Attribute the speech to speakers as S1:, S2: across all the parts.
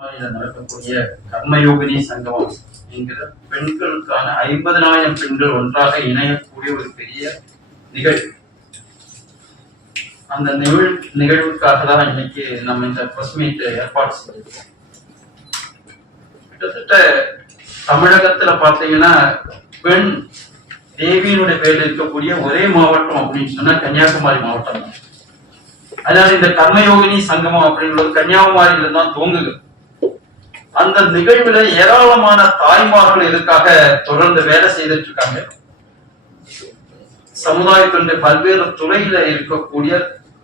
S1: இதில் நடக்கக்கூடிய கர்மயோகினி சங்கமம் என்கிற பெண்களுக்கான ஐம்பதனாயிரம் பெண்கள் ஒன்றாக இணையக்கூடிய ஒரு பெரிய நிகழ்வு. அந்த நிகழ் நிகழ்வுக்காக தான் இன்னைக்கு நம்ம இந்த பிரஸ் மீட் ஏற்பாடு செய்திருக்கோம் கிட்டத்தட்ட தமிழகத்துல பாத்தீங்கன்னா பெண் தேவியினுடைய பேர்ல இருக்கக்கூடிய ஒரே மாவட்டம் அப்படின்னு சொன்னா கன்னியாகுமரி மாவட்டம் தான். அதனால இந்த கர்மயோகினி சங்கமம் அப்படிங்கிறது கன்னியாகுமரியில தான் தோங்குது அந்த நிகழ்வுல ஏராளமான தாய்மார்கள் இதுக்காக தொடர்ந்து வேலை செய்துட்டு இருக்காங்க சமுதாயத்தினுடைய பல்வேறு துறையில இருக்கக்கூடிய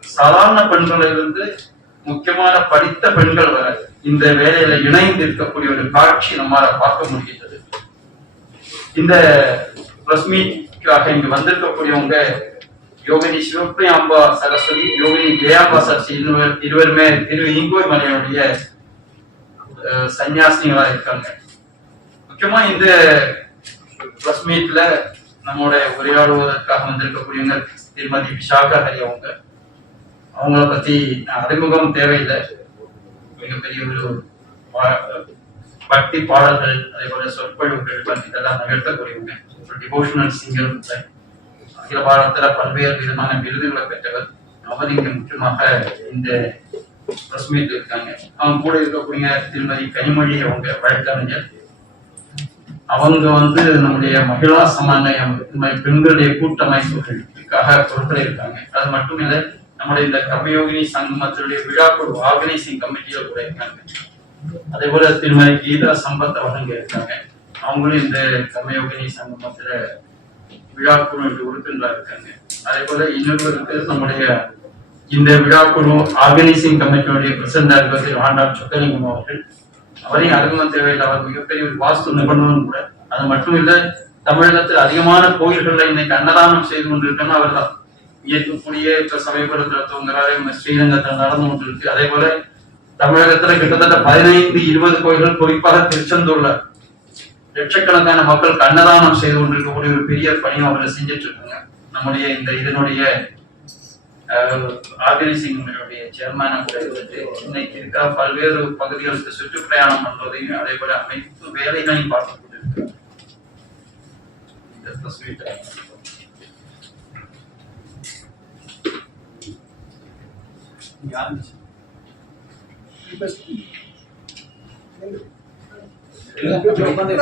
S1: சாதாரண பெண்களில் இருந்து முக்கியமான படித்த பெண்கள் வரை இந்த வேலையில இணைந்து இருக்கக்கூடிய ஒரு காட்சி நம்மால பார்க்க முடிகிறது இந்த பிரஸ் இங்கு வந்திருக்கக்கூடியவங்க யோகினி சிவப்பிரியாம்பா சரஸ்வதி யோகினி ஜெயாம்பா சரஸ்வதி இருவருமே திரு இங்கோய் மலையுடைய சன்னியாசினிகளா இருக்காங்க முக்கியமா இந்த பிரஸ் மீட்ல நம்மோட உரையாடுவதற்காக வந்திருக்கக்கூடியவங்க திருமதி விஷாகா ஹரி அவங்க அவங்கள பத்தி அறிமுகம் தேவையில்லை மிகப்பெரிய ஒரு பக்தி பாடல்கள் அதே போல சொற்பொழிவுகள் இதெல்லாம் நிகழ்த்தக்கூடியவங்க ஒரு டிவோஷனல் சிங்கர் அகில பாரதத்துல பல்வேறு விதமான விருதுகளை பெற்றவர் அவர் இங்க முக்கியமாக இந்த பிரஸ் இருக்காங்க அவங்க கூட இருக்கக்கூடிய திருமதி கனிமொழி அவங்க வழக்கறிஞர். அவங்க வந்து நம்முடைய மகிழா சமன்வயம் பெண்களுடைய கூட்டமைப்புகளுக்காக பொருட்கள் இருக்காங்க. அது மட்டும் இல்ல நம்முடைய இந்த கர்மயோகினி சங்கமத்தினுடைய விழாக்குழு ஆர்கனைசிங் கமிட்டியில் கூட இருக்காங்க. அதே போல திருமதி கீதா சம்பத் அவங்க இருக்காங்க. அவங்களும் இந்த கர்மயோகினி சங்கமத்துல விழா குழு உறுப்பினராக இருக்காங்க. அதே போல இன்னொருவருக்கு நம்முடைய இந்த விழாக்குழு ஆர்கனைசிங் கமிட்டியுடைய பிரசிடண்டா இருக்கிறது ஆண்டாள் சொக்கலிங்கம் அவர்கள் அவரையும் அறிமுகம் தேவையில் அவர் மிகப்பெரிய ஒரு வாஸ்து நிபுணரும் கூட அது மட்டும் இல்ல தமிழகத்தில் அதிகமான கோயில்கள்ல இன்னைக்கு அன்னதானம் செய்து கொண்டிருக்கணும். அவர் தான் இருக்கக்கூடிய இப்ப தூங்குறாரு ஸ்ரீரங்கத்தில் நடந்து கொண்டிருக்கு. அதே போல தமிழகத்துல கிட்டத்தட்ட பதினைந்து இருபது கோயில்கள் குறிப்பாக திருச்செந்தூர்ல லட்சக்கணக்கான மக்களுக்கு அன்னதானம் செய்து கொண்டிருக்கக்கூடிய ஒரு பெரிய பணியும் அவரை செஞ்சுட்டு இருக்காங்க. நம்முடைய இந்த இதனுடைய ஆர்கனைசிங் சேர்மேனா கூட இருந்துட்டு இன்னைக்கு இருக்கிற பல்வேறு பகுதிகளுக்கு சுற்றுப்பிரயாணம் பண்றதையும் அதே போல அனைத்து வேலைகளையும் பார்த்து கொண்டிருக்கிறார். இந்த press meet.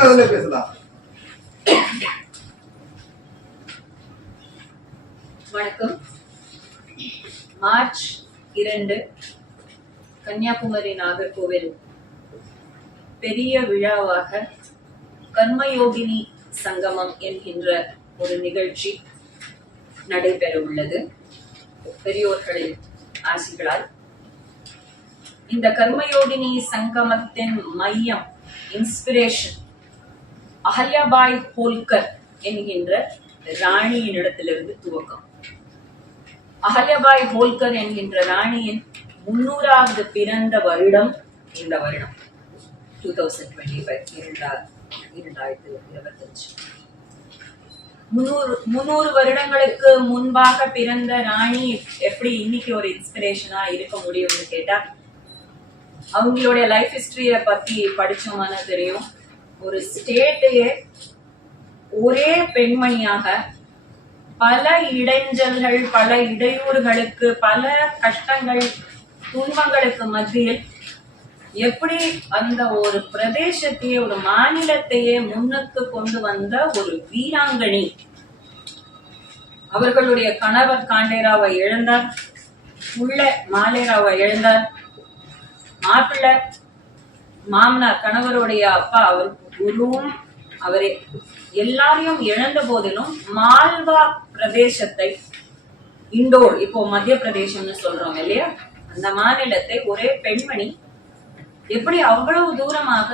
S2: அதுல பேசலாம்.
S3: வணக்கம். மார்ச் இரண்டு கன்னியாகுமரி நாகர்கோவில். பெரிய விழாவாக கர்மயோகினி சங்கமம் என்கின்ற ஒரு நிகழ்ச்சி நடைபெற உள்ளது பெரியோர்களின் ஆசிகளால். இந்த கர்மயோகினி சங்கமத்தின் மையம் இன்ஸ்பிரேஷன் அகல்யாபாய் ஹோல்கர் என்கின்ற ராணியினிடத்திலிருந்து துவக்கம். அகல்யபாய் ஹோல்கர் என்கின்ற ராணியின் முன்னூறாவது பிறந்த வருடம் இந்த வருடம். டூ தௌசண்ட் டுவெண்ட்டி ஃபைவ் இரண்டாயிரத்தி இருபத்தஞ்சு. முன்னூறு முன்னூறு வருடங்களுக்கு முன்பாக பிறந்த ராணி எப்படி இன்னைக்கு ஒரு இன்ஸ்பிரேஷனா இருக்க முடியும்னு கேட்டா அவங்களுடைய லைஃப் ஹிஸ்டரிய பத்தி படிச்சோம்னா தெரியும். ஒரு ஸ்டேட்டையே ஒரே பெண்மணியாக பல இடைஞ்சல்கள் பல இடையூறுகளுக்கு பல கஷ்டங்கள் துன்பங்களுக்கு மத்தியில் எப்படி அந்த ஒரு பிரதேசத்தையே ஒரு மாநிலத்தையே முன்னுக்கு கொண்டு வந்த ஒரு வீராங்கனி அவர்களுடைய கணவர் காண்டேராவை இழந்தார். உள்ள மாலேராவை இழந்தார். மாப்பிள்ளை மாமனார் கணவருடைய அப்பா அவர் குருவும் அவரே. எல்லாரையும் இழந்த போதிலும் மால்வா பிரதேசத்தை இண்டோர் இப்போ மத்திய பிரதேசம்னு சொல்றோம் இல்லையா? அந்த மாநிலத்தை ஒரே பெண்மணி. எப்படி அவ்வளவு தூரமாக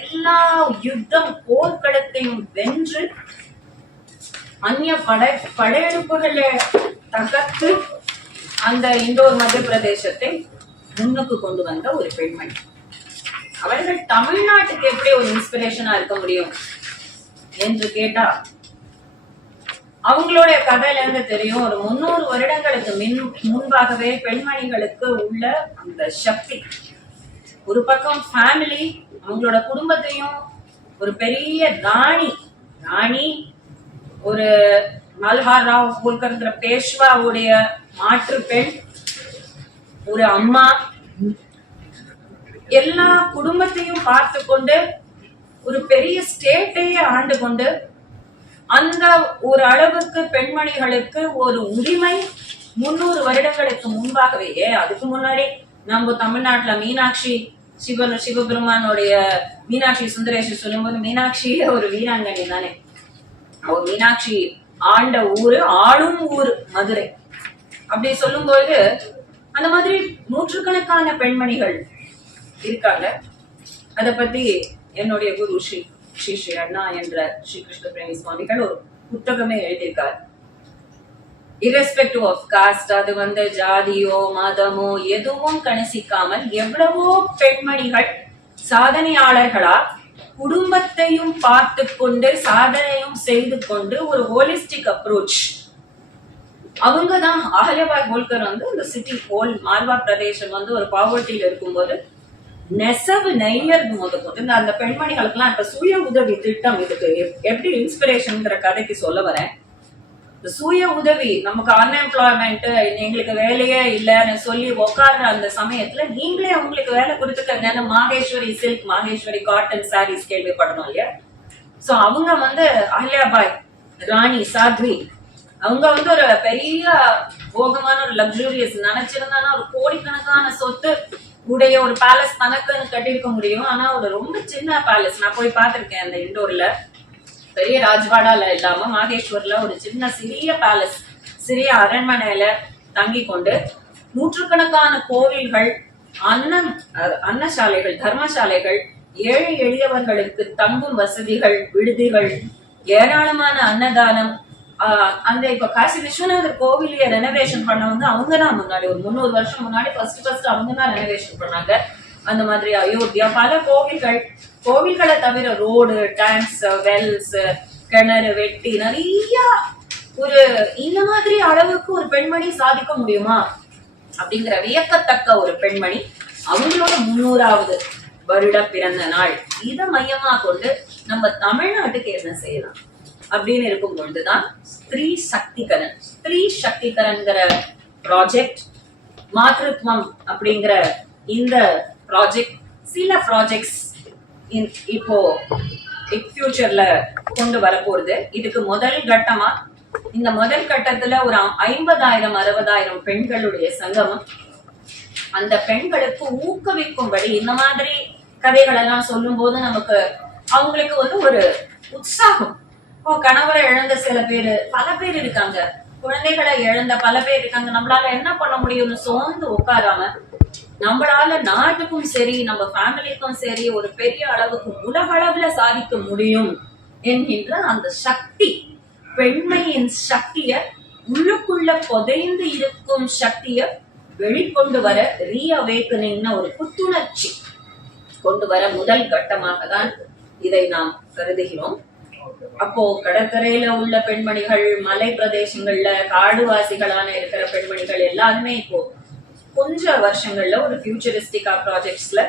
S3: எல்லா யுத்தம் போர்க்களத்தையும் வென்று அந்நிய படை படையெடுப்புகளை தகர்த்து அந்த இந்தோர் மத்திய பிரதேசத்தை முன்னுக்கு கொண்டு வந்த ஒரு பெண்மணி. அவர்கள் தமிழ்நாட்டுக்கு எப்படி ஒரு இன்ஸ்பிரேஷனா இருக்க முடியும்? என்று கேட்டார். அவங்களுடைய கதையில இருந்து தெரியும் ஒரு முன்னூறு வருடங்களுக்கு மின் முன்பாகவே பெண்மணிகளுக்கு உள்ள அந்த சக்தி. ஒரு பக்கம் ஃபேமிலி அவங்களோட குடும்பத்தையும் ஒரு பெரிய ராணி ராணி ஒரு மல்ஹார் ராவ் ஹோல்கர்ங்கிற பேஷ்வாவுடைய மாற்று பெண் ஒரு அம்மா. எல்லா குடும்பத்தையும் பார்த்து கொண்டு ஒரு பெரிய ஸ்டேட்டையே ஆண்டு கொண்டு அந்த ஒரு அளவுக்கு பெண்மணிகளுக்கு ஒரு உரிமை முன்னூறு வருடங்களுக்கு முன்பாகவே ஏன் அதுக்கு முன்னாடி நம்ம தமிழ்நாட்டுல மீனாட்சி சிவ சிவபெருமானுடைய மீனாட்சி சுந்தரேஷன் சொல்லும்போது மீனாட்சியே ஒரு வீராங்கனை தானே. அவ மீனாட்சி ஆண்ட ஊரு ஆளும் ஊர் மதுரை. அப்படி சொல்லும்போது அந்த மாதிரி நூற்றுக்கணக்கான பெண்மணிகள் இருக்காங்க. அத பத்தி என்னுடைய குரு ஸ்ரீ ஸ்ரீ ஸ்ரீ அண்ணா என்ற ஸ்ரீ கிருஷ்ண பிரேமி சுவாமிகள் ஒரு புத்தகமே எழுதியிருக்கார். Irrespective ஆஃப் காஸ்ட் அது வந்து ஜாதியோ மதமோ எதுவும் கணிசிக்காமல் எவ்வளவோ பெண்மணிகள் சாதனையாளர்களா குடும்பத்தையும் பார்த்து கொண்டு சாதனையும் செய்து கொண்டு ஒரு ஹோலிஸ்டிக் அப்ரோச் அவங்க தான் அகல்யபாய் ஹோல்கர் வந்து இந்த சிட்டி ஹோல் மால்வா பிரதேசம் வந்து ஒரு பாவர்ட்டியில இருக்கும்போது நெசவு நெய்யறது முத கொண்டு இந்த அந்த பெண்மணிகளுக்கெல்லாம் இப்ப சுய உதவி திட்டம் இதுக்கு. எப்- எப்படி இன்ஸ்பிரேஷன்ங்கிற கதைக்கு சொல்ல வரேன். இந்த சுய உதவி நமக்கு அன்எம்ப்ளாய்மெண்ட் எங்களுக்கு வேலையே இல்லைன்னு சொல்லி உட்கார்ற அந்த சமயத்துல நீங்களே உங்களுக்கு வேலை கொடுத்துக்க. மாகேஸ்வரி சில்க் மாகேஸ்வரி காட்டன் சாரீஸ் கேள்விப்படணும் இல்லையா? சோ அவங்க வந்து அஹல்யாபாய் ராணி சாத்வி அவங்க வந்து ஒரு பெரிய போகமான ஒரு லக்ஸூரியஸ் நினைச்சிருந்தானா ஒரு கோடிக்கணக்கான சொத்து உடைய ஒரு பேலஸ் தனக்குன்னு கட்டியிருக்க முடியும். ஆனா ஒரு ரொம்ப சின்ன பேலஸ் நான் போய் பார்த்திருக்கேன் அந்த இண்டோர்ல. பெரிய ராஜ்வாடால இல்லாம மாகேஸ்வர்ல ஒரு சின்ன சிறிய பேலஸ் சிறிய அரண்மனையில தங்கி கொண்டு நூற்றுக்கணக்கான கோவில்கள் அன்னம் அன்னசாலைகள் தர்மசாலைகள் ஏழை எளியவர்களுக்கு தங்கும் வசதிகள் விடுதிகள் ஏராளமான அன்னதானம் அந்த இப்ப காசி விஸ்வநாதர் கோவிலையே ரெனோவேஷன் பண்ண வந்து அவங்க தான் முன்னாடி ஒரு முந்நூறு வருஷம் முன்னாடி ஃபர்ஸ்ட் ஃபர்ஸ்ட் அவங்க தான் ரெனோவேஷன் பண்ணாங்க. அந்த மாதிரி அயோத்தியா பல கோவில்கள் கோவில்களை தவிர ரோடு டேங்க்ஸ் வெல்ஸ் கிணறு வெட்டி நிறைய ஒரு இந்த மாதிரி அளவுக்கு ஒரு பெண்மணி சாதிக்க முடியுமா? அப்படிங்கிற வியக்கத்தக்க ஒரு பெண்மணி அவங்களோட முன்னூறாவது வருட பிறந்த நாள். இதை மையமா கொண்டு நம்ம தமிழ்நாட்டுக்கு என்ன செய்யலாம்? அப்படின்னு இருக்கும் பொழுதுதான் ஸ்திரீ சக்திகரன். ஸ்திரீ சக்திகரன்கிற ப்ராஜெக்ட் மாத்ருத்வம் அப்படிங்கிற இந்த ப்ராஜெக்ட் சில ப்ராஜெக்ட்ஸ் இப்போ ஃபியூச்சர்ல கொண்டு வரப்போறது இதுக்கு முதல் கட்டமா இந்த முதல் கட்டத்துல ஒரு ஐம்பதாயிரம் அறுபதாயிரம் பெண்களுடைய சங்கமம். அந்த பெண்களுக்கு ஊக்குவிக்கும்படி இந்த மாதிரி கதைகள் எல்லாம் சொல்லும் போது நமக்கு அவங்களுக்கு வந்து ஒரு உற்சாகம். கணவரை இழந்த சில பேரு பல பேர் இருக்காங்க. குழந்தைகளை இழந்த பல பேர் இருக்காங்க. நம்மளால என்ன பண்ண முடியும்னு சோர்ந்து உட்காராம நம்மளால நாட்டுக்கும் சரி நம்ம ஃபேமிலிக்கும் சரி ஒரு பெரிய அளவுக்கு உலக அளவுல சாதிக்க முடியும் என்கின்ற அந்த சக்தி பெண்மையின் சக்திய உள்ளுக்குள்ள புதைந்து இருக்கும் சக்திய வெளிக்கொண்டு வர ரீஅவேக்கனிங்னு ஒரு புத்துணர்ச்சி கொண்டு வர முதல் கட்டமாக தான் இதை நாம் கருதுகிறோம். அப்போ கடற்கரையில உள்ள பெண்மணிகள் மலை பிரதேசங்கள்ல காடுவாசிகளான இருக்கிற பெண்மணிகள் எல்லாருமே இப்போ கொஞ்ச வருஷங்கள்ல ஒரு ஃபியூச்சரிஸ்டிக்கா ப்ராஜெக்ட்ஸ்ல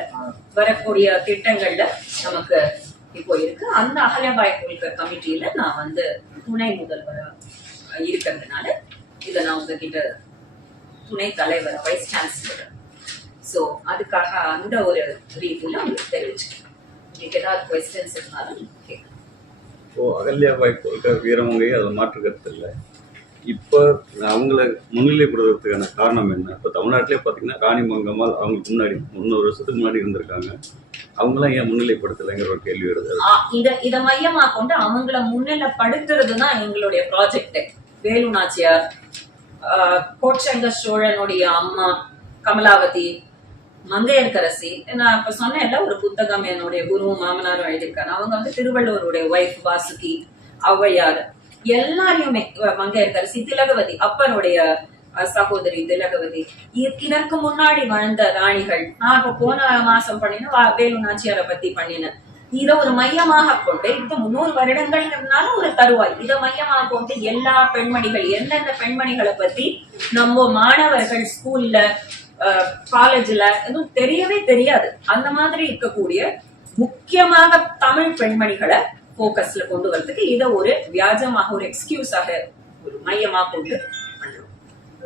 S3: வரக்கூடிய திட்டங்கள்ல நமக்கு இப்போ இருக்கு. அந்த அகலபாய் கோல்கர் கமிட்டியில நான் வந்து துணை முதல்வரா இருக்கிறதுனால இதை நான் உங்ககிட்ட துணை தலைவர் வைஸ் சான்சலர் ஸோ அதுக்காக அந்த ஒரு ரீதியில் உங்களுக்கு தெரிவிச்சுக்கிறேன். உங்களுக்கு ஏதாவது கொஸ்டின்ஸ் இருந்தாலும் கேட்கலாம்
S2: ஸோ அகல்யாபாய் போல்கர் வீரமங்கை அதில் மாற்று கருத்து இல்லை இப்போ அவங்கள முன்னிலைப்படுத்துறதுக்கான காரணம் என்ன? இப்போ தமிழ்நாட்டிலே பார்த்தீங்கன்னா ராணி மங்கம்மாள் அவங்களுக்கு முன்னாடி முந்நூறு வருஷத்துக்கு முன்னாடி இருந்திருக்காங்க. அவங்களாம் ஏன் முன்னிலைப்படுத்தலைங்கிற ஒரு கேள்வி வருது.
S3: ஆ, இதை மையமாக கொண்டு அவங்கள முன்னிலைப்படுத்துறது தான் எங்களுடைய ப்ராஜெக்ட் வேலு நாச்சியார் கோட்சங்க சோழனுடைய அம்மா கமலாவதி மங்கையர்கரசி நான் இப்ப சொன்னேன்ல ஒரு புத்தகம் என்னுடைய குருவும் மாமனாரும் எழுதியிருக்காங்க அவங்க வந்து திருவள்ளுவருடைய ஒய்ஃப் வாசுகி ஔவையார். எல்லாரையுமே மங்கையர்கரசி திலகவதி அப்பனுடைய சகோதரி திலகவதி. இதற்கு முன்னாடி வாழ்ந்த ராணிகள் நான் இப்ப போன மாசம் பண்ணின வேலு நாச்சியாரை பத்தி பண்ணினேன் இத ஒரு மையமாக கொண்டு இந்த முன்னூறு இருந்தாலும் ஒரு தருவாய். இத மையமாக கொண்டு எல்லா பெண்மணிகள் எந்தெந்த பெண்மணிகளை பத்தி நம்ம மாணவர்கள் ஸ்கூல்ல காலேஜ்ல எதுவும் தெரியவே தெரியாது. அந்த மாதிரி இருக்கக்கூடிய முக்கியமாக தமிழ் பெண்மணிகளை போக்கஸ்ல கொண்டு வரதுக்கு இதை ஒரு வியாஜமாக ஒரு எக்ஸ்கியூஸாக ஒரு மையமா கொண்டு பண்றோம்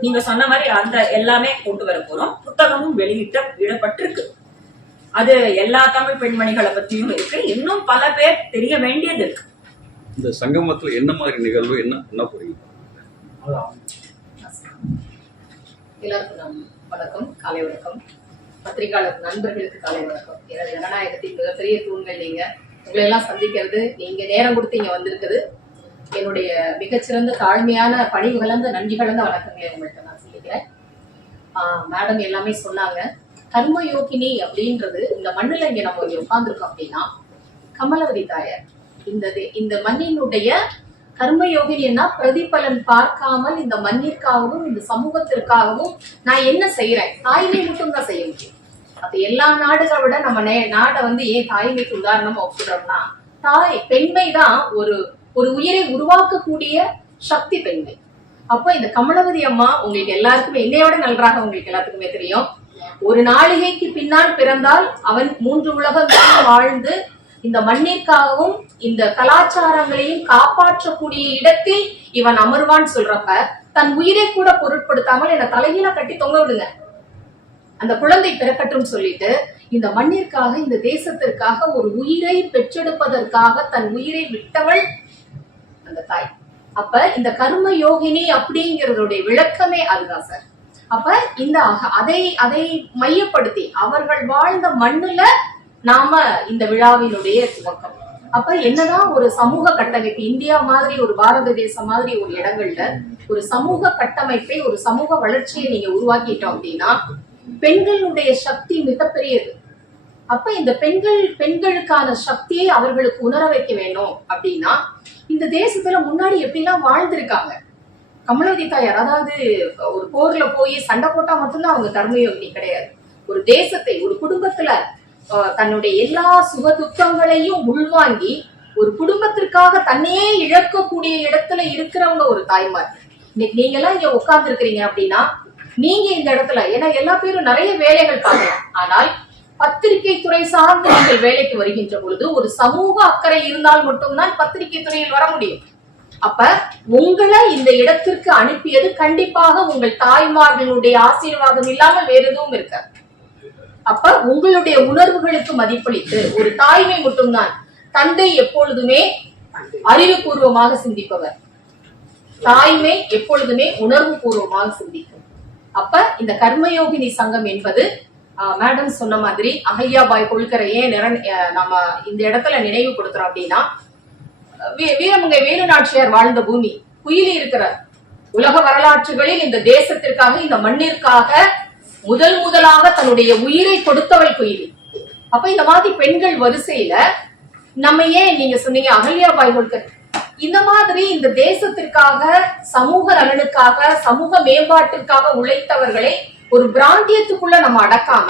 S3: நீங்க சொன்ன மாதிரி அந்த எல்லாமே கொண்டு வர போறோம். புத்தகமும் வெளியிட்ட விடப்பட்டிருக்கு அது எல்லா தமிழ் பெண்மணிகளை பத்தியும் இருக்கு. இன்னும் பல பேர் தெரிய வேண்டியது இருக்கு.
S2: இந்த சங்கமத்துல என்ன மாதிரி நிகழ்வு என்ன பண்ண போறீங்க
S4: எல்லாருக்கும் வணக்கம் காலை வணக்கம். பத்திரிகையாளர் நண்பர்களுக்கு காலை வணக்கம். எனது ஜனநாயகத்தின் மிகப்பெரிய தூண்கள் நீங்க. உங்களை எல்லாம் சந்திக்கிறது நீங்க நேரம் கொடுத்து இங்க வந்திருக்குது என்னுடைய மிகச்சிறந்த தாழ்மையான பணிவு கலந்த நன்றி கலந்த வணக்கங்களை உங்கள்கிட்ட நான் சொல்லிக்கிறேன். ஆஹ் மேடம் எல்லாமே சொன்னாங்க. கர்மயோகினி அப்படின்றது இந்த மண்ணில் இங்க நம்ம இங்க உட்கார்ந்துருக்கோம் அப்படின்னா கமலவதி தாயர் இந்த இந்த மண்ணினுடைய கர்மயோகினின்னா பிரதிபலன் பார்க்காமல் இந்த மண்ணிற்காகவும் இந்த சமூகத்திற்காகவும் நான் என்ன செய்யறேன் தாய்மை மட்டும் தான் செய்ய முடியும். அப்ப எல்லா நாடுகளை விட நம்ம நே- நாடை வந்து ஏன் தாய்மைக்கு உதாரணமா ஒப்பிடுறோம்னா தாய் பெண்மை தான் ஒரு ஒரு உயிரை உருவாக்கக்கூடிய சக்தி பெண்மை. அப்போ இந்த கமலவதி அம்மா உங்களுக்கு எல்லாருக்குமே என்னையோட நன்றாக உங்களுக்கு எல்லாத்துக்குமே தெரியும். ஒரு நாளிகைக்கு பின்னால் பிறந்தால் அவன் மூன்று உலகம் வாழ்ந்து இந்த மண்ணிற்காகவும் இந்த கலாச்சாரங்களையும் காப்பாற்றக்கூடிய இடத்தில் இவன் அமர்வான்னு சொல்றப்ப தன் உயிரை கூட பொருட்படுத்தாமல் என்னை தலையில கட்டி தொங்க விடுங்க. அந்த குழந்தை பிறக்கட்டும் சொல்லிட்டு இந்த மண்ணிற்காக இந்த தேசத்திற்காக ஒரு உயிரை பெற்றெடுப்பதற்காக தன் உயிரை விட்டவள் அந்த தாய். அப்ப இந்த கர்ம யோகினி அப்படிங்கிறதுடைய விளக்கமே அதுதான் சார். அப்ப இந்த அக- அதை அதை மையப்படுத்தி அவர்கள் வாழ்ந்த மண்ணுல நாம இந்த விழாவினுடைய துவக்கம். அப்ப என்னதான் ஒரு சமூக கட்டமைப்பு இந்தியா மாதிரி ஒரு பாரத தேசம் மாதிரி ஒரு இடங்கள்ல ஒரு சமூக கட்டமைப்பை ஒரு சமூக வளர்ச்சியை நீங்க உருவாக்கிட்டோம் அப்படின்னா பெண்களுடைய சக்தி மிகப்பெரியது. அப்ப இந்த பெண்கள் பெண்களுக்கான சக்தியை அவர்களுக்கு உணர வைக்க வேணும் அப்படின்னா இந்த தேசத்துல முன்னாடி எப்படிலாம் வாழ்ந்திருக்காங்க? கமலவதி தாயார் அதாவது ஒரு போர்ல போய் சண்டை போட்டா மட்டும்தான் அவங்க கர்மயோகினி கிடையாது. ஒரு தேசத்தை ஒரு குடும்பத்துல தன்னுடைய எல்லா சுக துக்கங்களையும் உள்வாங்கி ஒரு குடும்பத்திற்காக தன்னையே இழக்கக்கூடிய இடத்துல இருக்கிறவங்க ஒரு தாய்மார். இன்னைக்கு நீங்க எல்லாம் இங்க உட்கார்ந்து இருக்கிறீங்க அப்படின்னா நீங்க இந்த இடத்துல ஏன்னா எல்லா பேரும் நிறைய வேலைகள் பார்க்கலாம். ஆனால் பத்திரிகை துறை சார்ந்து நீங்கள் வேலைக்கு வருகின்ற பொழுது ஒரு சமூக அக்கறை இருந்தால் மட்டும்தான் பத்திரிகை துறையில் வர முடியும். அப்ப உங்களை இந்த இடத்திற்கு அனுப்பியது கண்டிப்பாக உங்கள் தாய்மார்களுடைய ஆசீர்வாதம் இல்லாமல் வேற எதுவும் இருக்காது. அப்ப உங்களுடைய உணர்வுகளுக்கு மதிப்பளித்து ஒரு தாய்மை மட்டும்தான் தந்தை எப்பொழுதுமே அறிவுபூர்வமாக சிந்திப்பவர். தாய்மை எப்பொழுதுமே உணர்வு பூர்வமாக சிந்திக்கும். அப்ப இந்த கர்மயோகினி சங்கம் என்பது ஆஹ், மேடம் சொன்ன மாதிரி அகையாபாய் கொள்கரையே ஏன் நம்ம இந்த இடத்துல நினைவு கொடுக்கிறோம் அப்படின்னா வீ- வேலு நாச்சியார் வாழ்ந்த பூமி குயிலி இருக்கிறார். உலக வரலாற்றுகளில் இந்த தேசத்திற்காக இந்த மண்ணிற்காக முதல் முதலாக தன்னுடைய உயிரை கொடுத்தவள் குயிலி அப்ப இந்த மாதிரி பெண்கள் வரிசையில நம்ம ஏன் நீங்க சொன்னீங்க அகல்யாபாய் ஹோல்கர் இந்த மாதிரி இந்த தேசத்திற்காக சமூக நலனுக்காக சமூக மேம்பாட்டிற்காக உழைத்தவர்களை ஒரு பிராந்தியத்துக்குள்ள நம்ம அடக்காம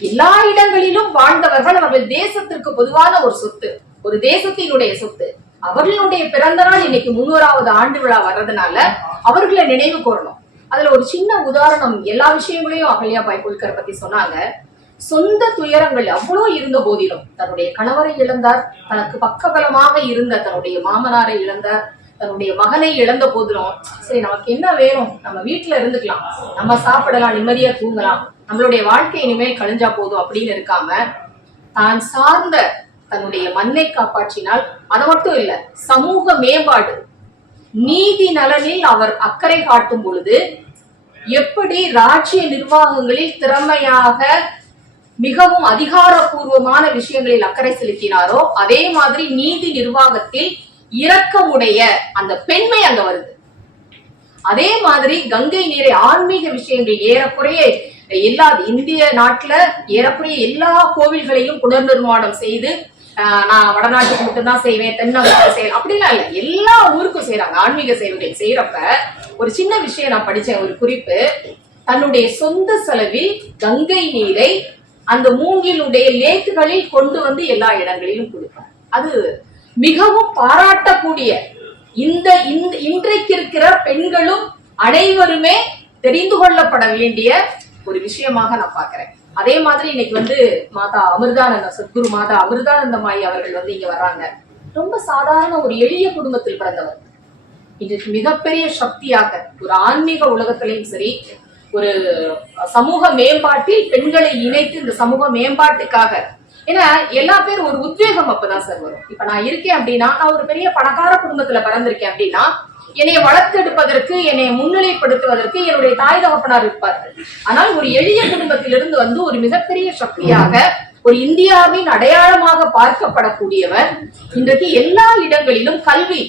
S4: எல்லா இடங்களிலும் வாழ்ந்தவர்கள் அவர்கள் தேசத்திற்கு பொதுவான ஒரு சொத்து ஒரு தேசத்தினுடைய சொத்து. அவர்களுடைய பிறந்த நாள் இன்னைக்கு முன்னூறாவது ஆண்டு விழா வர்றதுனால அவர்களை நினைவு கூறணும். அதுல ஒரு சின்ன உதாரணம் எல்லா விஷயங்களையும் அகல்யாபாய் குல்கர் பத்தி சொன்னாங்க. சொந்த துயரங்கள் அவ்வளோ இருந்த போதிலும் தன்னுடைய கணவரை இழந்தார் தனக்கு பக்கபலமாக இருந்த தன்னுடைய மாமனாரை இழந்தார் தன்னுடைய மகனை இழந்த போதிலும் சரி நமக்கு என்ன வேணும்? நம்ம வீட்டுல இருந்துக்கலாம். நம்ம சாப்பிடலாம் நிம்மதியா தூங்கலாம். நம்மளுடைய வாழ்க்கை இனிமேல் கழிஞ்சா போதும் அப்படின்னு இருக்காம தான் சார்ந்த தன்னுடைய மண்ணை காப்பாற்றினால் அது மட்டும் இல்ல சமூக மேம்பாடு. நீதி நலனில் அவர் அக்கறை காட்டும் பொழுது எப்படி ராஜ்ய நிர்வாகங்களில் திறமையாக மிகவும் அதிகாரப்பூர்வமான விஷயங்களில் அக்கறை செலுத்தினாரோ அதே மாதிரி நீதி நிர்வாகத்தில் இரக்கமுடைய அந்த பெண்மை அங்க வருது. அதே மாதிரி கங்கை நீரை ஆன்மீக விஷயங்கள் ஏறக்குறைய எல்லா இந்திய நாட்டுல ஏறக்குறைய எல்லா கோவில்களையும் புனர்நிர்மாணம் செய்து ஆஹ், நான் வடநாட்டுக்கு மட்டும்தான் செய்வேன் தென்னாட்டுக்கு செய்வேன் அப்படிலாம் இல்ல. எல்லா ஊருக்கும் செய்யறாங்க ஆன்மீக சேவைகள் செய்யறப்ப ஒரு சின்ன விஷயம் நான் படிச்சேன் ஒரு குறிப்பு. தன்னுடைய சொந்த செலவில் கங்கை நீரை அந்த மூங்கிலுடைய லேக்குகளில் கொண்டு வந்து எல்லா இடங்களிலும் கொடுப்பார். அது மிகவும் பாராட்டக்கூடிய இந்த இந்த- இன்றைக்கு இருக்கிற பெண்களும் அனைவருமே தெரிந்து கொள்ளப்பட வேண்டிய ஒரு விஷயமாக நான் பாக்குறேன் அதே மாதிரி இன்னைக்கு வந்து மாதா அமிர்தானந்த சத்குரு மாதா அமிர்தானந்தமாயி அவர்கள் வந்து இங்க வர்றாங்க. ரொம்ப சாதாரண ஒரு எளிய குடும்பத்தில் பிறந்தவர். இன்றைக்கு மிகப்பெரிய சக்தியாக ஒரு ஆன்மீக உலகத்திலையும் சரி ஒரு சமூக மேம்பாட்டில் பெண்களை இணைத்து இந்த சமூக மேம்பாட்டுக்காக. ஏன்னா எல்லா பேரும் ஒரு உத்வேகம் அப்பதான் சார் வரும். இப்ப நான் இருக்கேன் அப்படின்னா நான் ஒரு பெரிய பணக்கார குடும்பத்துல பிறந்திருக்கேன் அப்படின்னா என்னை வளர்த்தெடுப்பதற்கு என்னை முன்னிலைப்படுத்துவதற்கு என்னுடைய தாய் தகப்பனார் இருப்பார்கள். ஆனால் ஒரு எளிய குடும்பத்திலிருந்து வந்து ஒரு மிகப்பெரிய சக்தியாக ஒரு இந்தியாவின் அடையாளமாக பார்க்கப்படக்கூடியவர் இன்றைக்கு எல்லா இடங்களிலும் கல்வி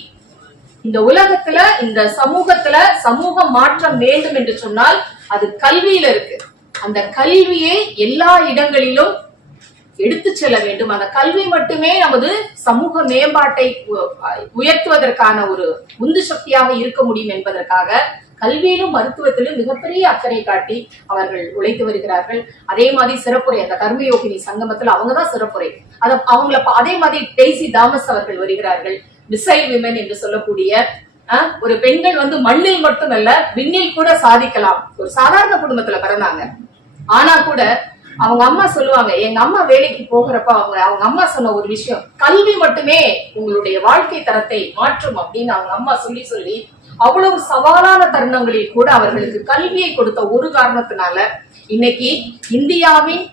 S4: இந்த உலகத்துல இந்த சமூகத்துல சமூக மாற்றம் வேண்டும் என்று சொன்னால் அது கல்வியில இருக்கு. அந்த கல்வியை எல்லா இடங்களிலும் எடுத்து செல்ல வேண்டும். அந்த கல்வி மட்டுமே நமது சமூக மேம்பாட்டை உ- உயர்த்துவதற்கான ஒரு உந்து சக்தியாக இருக்க முடியும் என்பதற்காக கல்வியிலும் மருத்துவத்திலும் மிகப்பெரிய அக்கறை காட்டி அவர்கள் உழைத்து வருகிறார்கள். அதே மாதிரி சிறப்புரை அந்த கர்மயோகினி சங்கமத்துல அவங்கதான் சிறப்புரை. அத அவங்கள அதே மாதிரி டெய்சி தாமஸ் அவர்கள் வருகிறார்கள். மிசைல் விமன் என்று சொல்லக்கூடிய ஒரு பெண்கள் வந்து மண்ணில் மட்டுமல்ல விண்ணில் கூட சாதிக்கலாம். ஒரு சாதாரண குடும்பத்துல பிறந்தாங்க. ஆனா கூட அவங்க அம்மா சொல்லுவாங்க எங்க அம்மா வேலைக்கு போகிறப்ப அவங்க அவங்க அம்மா சொன்ன ஒரு விஷயம் கல்வி மட்டுமே உங்களுடைய வாழ்க்கை தரத்தை மாற்றும் அப்படின்னு அவங்க அம்மா சொல்லி சொல்லி அவ்வளவு சவாலான தருணங்களில் கூட அவர்களுக்கு கல்வியை கொடுத்த ஒரு காரணத்தினால இன்னைக்கு இந்தியாவின்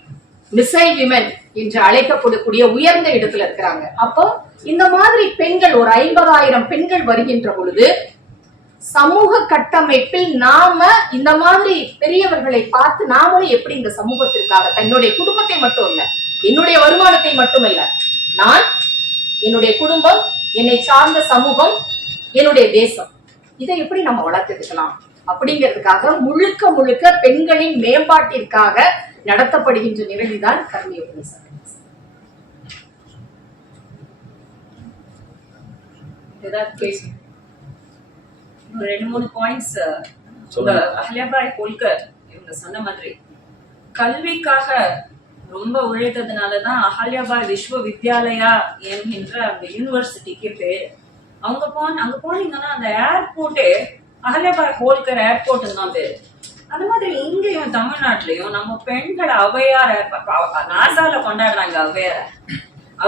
S4: மிசைல் விமன் என்று அழைக்கப்படக்கூடிய உயர்ந்த இடத்துல இருக்கிறாங்க. அப்போ இந்த மாதிரி பெண்கள் ஒரு ஐம்பதாயிரம் பெண்கள் வருகின்ற பொழுது சமூக கட்டமைப்பில் நாம இந்த மாதிரி பெரியவர்களை பார்த்து நாமளும் எப்படி இந்த சமூகத்திற்காக தன்னுடைய குடும்பத்தை மட்டும் இல்ல என்னுடைய வருமானத்தை மட்டுமல்ல நான் என்னுடைய குடும்பம் என்னை சார்ந்த சமூகம் என்னுடைய தேசம் இதை எப்படி நம்ம வளர்த்துக்கலாம் அப்படிங்கிறதுக்காக முழுக்க முழுக்க பெண்களின் மேம்பாட்டிற்காக நடத்தப்படுகின்ற நிகழ்வுதான் கர்மயோகி சார்
S3: ஏதாவது பேசு ரெண்டு மூணு பாயிண்ட்ஸ். அஹல்யாபாய் ஹோல்கர் இவங்க சொன்ன மாதிரி கல்விக்காக ரொம்ப உழைத்ததுனாலதான் அஹல்யாபாய் விஸ்வ வித்யாலயா என்கின்ற அந்த யூனிவர்சிட்டிக்கு பேரு. அவங்க போன அங்க போனீங்கன்னா அந்த ஏர்போர்ட்டே அஹல்யாபாய் ஹோல்கர் ஏர்போர்ட் தான் பேரு. அந்த மாதிரி இங்கேயும் தமிழ்நாட்டிலையும் நம்ம பெண்களை அவையார நாசால கொண்டாடுறாங்க அவையார.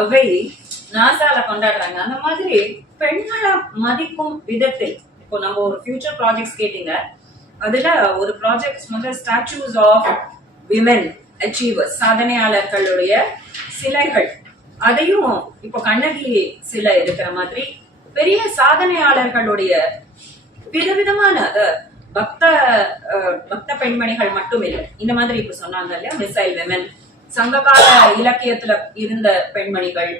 S3: அவை நாசால கொண்டாடுறாங்க. அந்த மாதிரி பெண்களை மதிக்கும் விதத்தில் இப்போ நம்ம ஒரு ஃபியூச்சர் ப்ராஜெக்ட்ஸ் கேட்டீங்க. அதுல ஒரு ப்ராஜெக்ட் வந்து ஸ்டாச்சூஸ் ஆஃப் விமென் அச்சீவர்ஸ் சாதனையாளர்களுடைய சிலைகள். அதையும் இப்போ கண்ணகி சிலை இருக்கிற மாதிரி பெரிய சாதனையாளர்களுடைய விதவிதமான அஹ், பக்த பக்த பெண்மணிகள் மட்டும் இல்லை. இந்த மாதிரி இப்ப சொன்னாங்க இல்லையா? மிசைல் விமன் சங்ககால இலக்கியத்துல இருந்த பெண்மணிகள்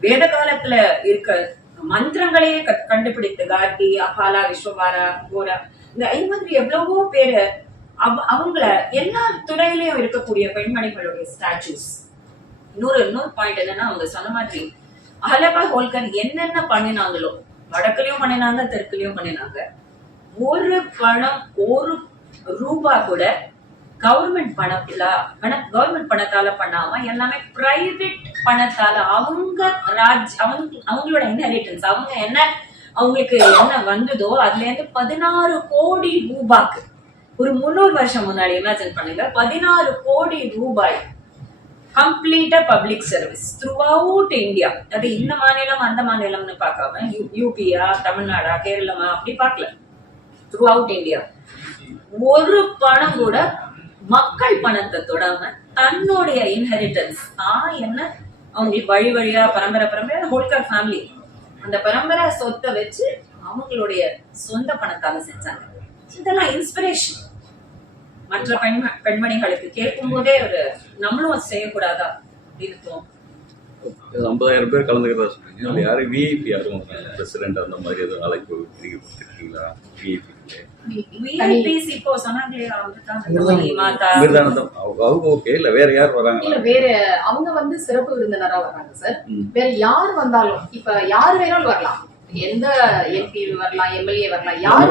S3: வேத காலத்துல இருக்க மந்திரங்களையே கண்டுபிடித்து கார்கி அகாலா விஸ்வபாரா கோரா இந்த இது மாதிரி எவ்வளவோ பேரு அவ- அவங்கள எல்லா துறையிலயும் இருக்கக்கூடிய பெண்மணிகளுடைய ஸ்டாச்சூஸ் இன்னொரு இன்னொரு பாயிண்ட் என்னன்னா அவங்க சொன்ன மாதிரி அஹலபா ஹோல்கர் என்னென்ன பண்ணினாங்களோ வடக்குலயும் பண்ணினாங்க தெற்குலயும் பண்ணினாங்க. ஒரு பணம் ஒரு ரூபா கூட கவர்மெண்ட் பணத்துல பண கவர்மெண்ட் பணத்தால பண்ணாம எல்லாமே பிரைவேட் பணத்தால அவங்க ராஜ் அவங்க அவங்களோட இன்ஹெரிட்டன்ஸ் அவங்க என்ன அவங்களுக்கு என்ன வந்ததோ அதுல இருந்து பதினாறு கோடி ரூபாய்க்கு ஒரு முன்னூறு வருஷம் முன்னாடி இமேஜின் பண்ணுங்க பதினாறு கோடி ரூபாய் கம்ப்ளீட்டா public service throughout India அது இந்த மாநிலம் அந்த மாநிலம்னு பார்க்காம யூ- யூபியா தமிழ்நாடா கேரளமா அப்படி பார்க்கல. த்ரூ அவுட் இந்தியா ஒரு பணம் கூட மக்கள் பணத்தை தொடாம தன்னுடைய இன்ஹெரிட்டன்ஸ் தான் என்ன? அவங்களுக்கு வழி வழியா பரம்பரை பரம்பரை ஹோல்கர் ஃபேமிலி அந்த பரம்பரை சொத்தை வச்சு அவங்களுடைய சொந்த பணத்தால செஞ்சாங்க. இதெல்லாம் இன்ஸ்பிரேஷன் மற்ற பெண் பெண்மணிகளுக்கு கேட்கும் போதே ஒரு நம்மளும் செய்யக்கூடாதா இருக்கும்
S2: ஐம்பதாயிரம் பேர் கலந்துக்கிறதா சொன்னீங்க. யாரும் விஐபி யாரும் பிரசிடென்ட் அந்த மாதிரி எதுவும் அழைப்பு நீங்க விஐபி ஓகே இல்ல வேற யார் வராங்க?
S4: இல்ல வேற அவங்க வந்து சிறப்பு விருந்தினரா வர்றாங்க சார். வேற யார் வந்தாலும் இப்ப யார் வேணாலும் வரலாம். எந்த எம்பி வரலாம் எம்எல்ஏ வரலாம் யார்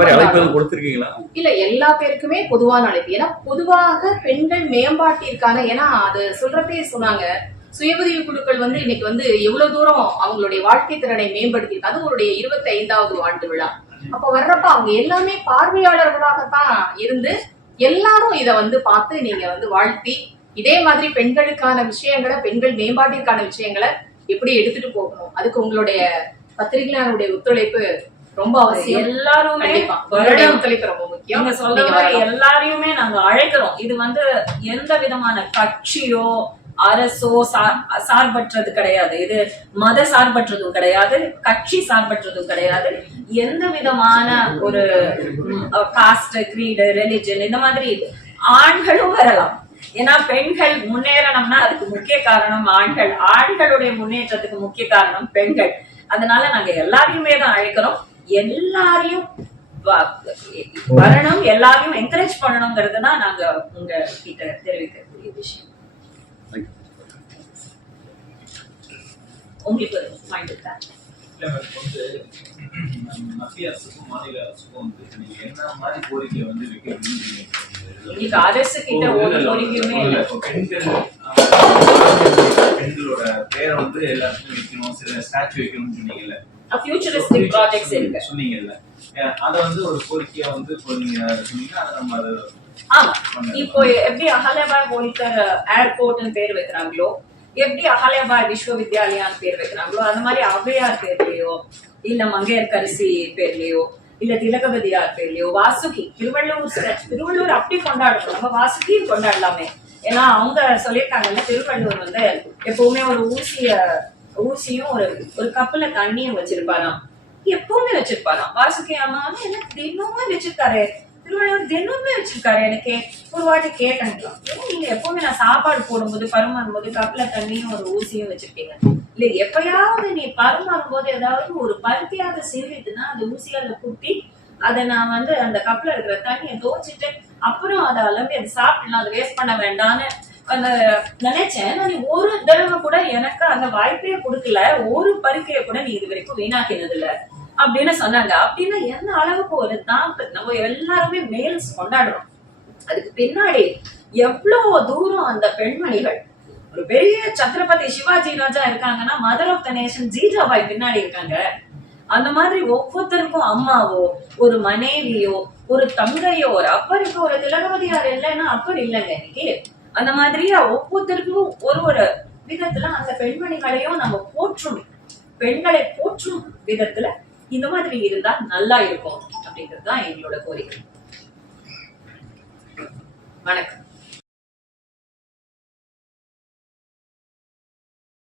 S2: கொடுத்துருக்கீங்களா?
S4: இல்ல எல்லா பேருக்குமே பொதுவான அழைப்பு. ஏன்னா பொதுவாக பெண்கள் மேம்பாட்டிற்கான ஏன்னா அது சொல்றப்பே சொன்னாங்க சுய உதவி குழுக்கள் வந்து இன்னைக்கு வந்து எவ்வளவு தூரம் அவங்களுடைய வாழ்க்கை திறனை மேம்படுத்தி அது அவருடைய இருபத்தி ஐந்தாவது ஆண்டு விழா. அப்ப வர்றப்ப அவங்க எல்லாமே பார்வையாளர்களாகத்தான் இருந்து எல்லாரும் இத வந்து பார்த்து நீங்க வந்து வாழ்த்தி இதே மாதிரி பெண்களுக்கான விஷயங்களை பெண்கள் மேம்பாட்டிற்கான விஷயங்களை எப்படி எடுத்துட்டு போகணும். அதுக்கு உங்களுடைய பத்திரிகையாளருடைய ஒத்துழைப்பு ரொம்ப அவசியம்.
S3: எல்லாருமே
S4: ஒத்துழைப்பு ரொம்ப முக்கியம்.
S3: எல்லாரையுமே நாங்க அழைக்கிறோம். இது வந்து எந்த விதமான கட்சியோ அரசோ சார்- சார்பற்றது கிடையாது. இது மத சார்பற்றதும் கிடையாது கட்சி சார்பற்றதும் கிடையாது. எந்த விதமான ஒரு காஸ்ட் கிரீடு ரிலிஜன் இந்த மாதிரி ஆண்களும் வரலாம். ஏன்னா பெண்கள் முன்னேறணும்னா அதுக்கு முக்கிய காரணம் ஆண்கள். ஆண்களுடைய முன்னேற்றத்துக்கு முக்கிய காரணம் பெண்கள். அதனால நாங்க எல்லாரையுமே தான் அழைக்கிறோம். எல்லாரையும் வரணும் எல்லாரையும் என்கரேஜ் பண்ணணுங்கிறது தான் நாங்க உங்க கிட்ட தெரிவிக்கக்கூடிய விஷயம்.
S5: கோரிக்கை வந்து வைக்கிறீங்க
S3: இன்னைக்கு அரசு கிட்ட ஒரு கோரிக்கையுமே இல்லை
S5: பெண்களோட பேரை வந்து எல்லாத்துக்கும் வைக்கணும் சில ஸ்டாச்சு வைக்கணும்னு சொன்னீங்கல்ல?
S3: ஃபியூச்சரிஸ்டிக் ப்ராஜெக்ட்ஸ் இருக்கு.
S5: சொன்னீங்கல்ல. அத வந்து ஒரு கோரிக்கையா வந்து இப்போ நீங்க சொன்னீங்கன்னா அதை நம்ம அதை
S3: ஆமா. இப்போ எப்படி அகலபாய் ஹோலிகர் ஏர்போர்ட்னு பேர் வைக்கிறாங்களோ எப்படி அகலபாய் விஸ்வவித்யாலயான்னு பேர் வைக்கிறாங்களோ அந்த மாதிரி ஔவையார் பேர்லயோ இல்ல மங்கையர்கரிசி பேர்லயோ இல்ல திலகபதியார் பேர்லயோ வாசுகி திருவள்ளூர் திருவள்ளூர் அப்படி கொண்டாடணும். நம்ம வாசுகியும் கொண்டாடலாமே. ஏன்னா அவங்க சொல்லியிருக்காங்கல்ல திருவள்ளூர் வந்து எப்பவுமே ஒரு ஊசிய ஊசியும் ஒரு ஒரு கப்புல தண்ணியும் வச்சிருப்பாராம். எப்பவுமே வச்சிருப்பாராம். வாசுகி அம்மா வந்து எனக்கு தினமும் வச்சிருக்காரு. திருவள்ளுவர் தினமுமே வச்சிருக்காரு. எனக்கு ஒரு வாட்டி கேட்டேன். நீங்க எப்பவுமே நான் சாப்பாடு போடும்போது பருமாறும் போது கப்ல தண்ணியும் ஒரு ஊசியும் வச்சிருக்கீங்க இல்ல எப்பயாவது நீ பருமாறும் போது ஏதாவது ஒரு பருத்தியாக சிரித்துனா அந்த ஊசியால குத்தி அதை நான் வந்து அந்த கப்புல இருக்கிற தண்ணியை தோச்சிட்டு அப்புறம் அதை அலம்பி அதை சாப்பிடலாம். அதை வேஸ்ட் பண்ண வேண்டாம்னு அந்த நினைச்சேன். நீ ஒரு தடவை கூட எனக்கு அந்த வாய்ப்பே கொடுக்கல. ஒரு பருக்கையை கூட நீ இது வரைக்கும் வீணாக்கினது இல்லை அப்படின்னு சொன்னாங்க. அப்படின்னா எந்த அளவுக்கு ஒரு தான் நம்ம எல்லாருமே மேல்ஸ் கொண்டாடுறோம். அதுக்கு பின்னாடி எவ்வளவு தூரம் அந்த பெண்மணிகள் ஒரு பெரிய சத்ரபதி சிவாஜி ராஜா இருக்காங்கன்னா mother of the nation Jijabai பின்னாடி இருக்காங்க. அந்த மாதிரி ஒவ்வொருத்தருக்கும் அம்மாவோ ஒரு மனைவியோ ஒரு தங்கையோ ஒரு அப்பருக்கு ஒரு திலகவதியார் இல்லைன்னா அப்பர் இல்லைங்க இன்னைக்கு. அந்த மாதிரியா ஒவ்வொருத்தருக்கும் ஒரு ஒரு விதத்துல அந்த பெண்மணிகளையும் நம்ம போற்றும் பெண்களை போற்றும் விதத்துல இந்த மாதிரி இருந்தா நல்லா இருக்கும் அப்படிங்கிறது தான் எங்களோட கோரிக்கை. வணக்கம்.